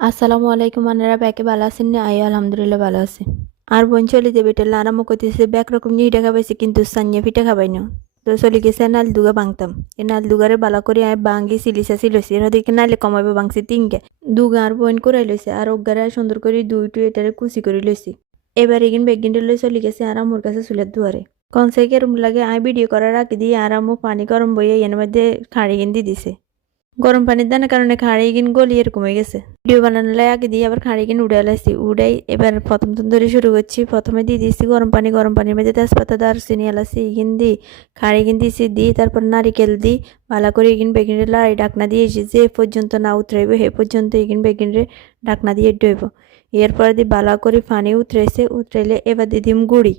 আসসালামু আলাইকুম আনারা ব্যাকে ভালো আছেন না আই আলহামদুলিল্লাহ ভালো আছি আর বোন চলে যে বেটেল আরাম করতেছে ব্যাক রকম নিয়ে টাকা পাইছে কিন্তু সানিয়া ফিটা খাবাই না তো চলে গেছে নাল দুগা বাংতাম এ নাল দুগারে বালা করে আয় বাঙ্গি সিলিসা সিলছি এর দিকে নালে কমাইবে বাংছি তিনগে দুগা আর বোন করাই লইছে আর ওগারে সুন্দর করে দুই টু এটারে কুচি করে লইছি এবার এগিন বেগিনটা লই চলে গেছে আর আমার কাছে চুলের দুয়ারে কনসে কেরম লাগে আয় ভিডিও করার আগে দিয়ে আর আমু পানি গরম বইয়ে এর মধ্যে খাড়ি গিন দিছে গরম পানির দানের কারণে খাড়িগিন গলিয়ে কমে গেছে ভিডিও বানানোর আগে দিয়ে আবার খাড়িগিন উড়ে লাইছি উড়াই এবার প্রথম ধরে শুরু করছি প্রথমে দিয়ে দিয়েছি গরম পানির মধ্যে তেজপাতা দারচিনি এলাচি ইগিন দিই খাড়িগিন দিয়েছি দিই তারপর নারিকেল দিই ভালো করে ইগিন বেগিনে লাড়ি ডাকনা দিয়েছি যে পর্যন্ত না উতরাইব সে পর্যন্ত ইগিন বেগিনে ডাকনা দিয়ে ডইব এরপর দিয়ে ভালো করে পানি উতরাইছে উতরাইলে এবার দিয়ে দিম গুড়ি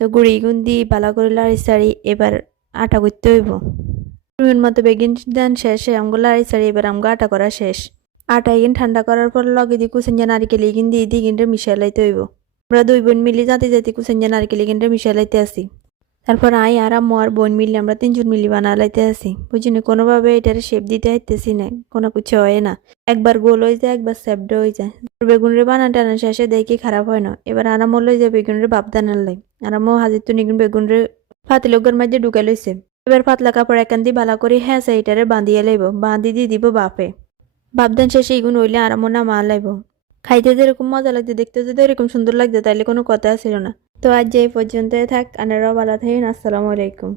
তো গুড়ি গুন দিয়ে ভালো করে লাড়ি সারি এবার আটা করতে হইব পরিমাণ মতো বেগিন দেন শেষে আমগুলো লাড়ি ছাড়ি এবার আমগো আটা করা শেষ আটা ইগিন ঠান্ডা করার পর লগে দিয়ে কুসেঞ্জা নারিকেল ইগিন দিয়ে দিয়ে ইগিনটা মিশাই লাইতে হইব আমরা দুই বোন মিলি যাতে যাতে কুসেঞ্জা নারিকেল ইগিনটা মিশাই লাইতে আসি তারপর আই আর আম্মু আর বোন মিলি আমরা তিনজন মিলি বানা লাইতে আসি বুঝিনি কোনোভাবে এটার শেপ দিতে হাইতেছি না কোনো কিছু হয় না একবার গোল হয়ে যায় একবার সেপড হয়ে যায় বেগুনের বানা টানা শেষে দেখি খারাপ হয় না এবার আরাম লই যায় বেগুনের বাপ দানার লাই আরামও হাজির তো নিগুন বেগুনের ফাতিলগের মাঝে ঢুকে লইছে এবার পাতলা কাপড় একান দিয়ে ভালো করে হ্যাঁ সেইটারে বাঁধিয়ে লাইব বাঁধি দিয়ে দিব বাপে বাপদান শেষে এগুন হইলে আরামও না মা লাইব খাইতে যেরকম মজা লাগছে দেখতে যদি এরকম সুন্দর লাগছে তাইলে কোনো কথা ছিল না তো আজ যে এই পর্যন্ত থাক আনারাও ভালো থাকেন আসসালামু আলাইকুম।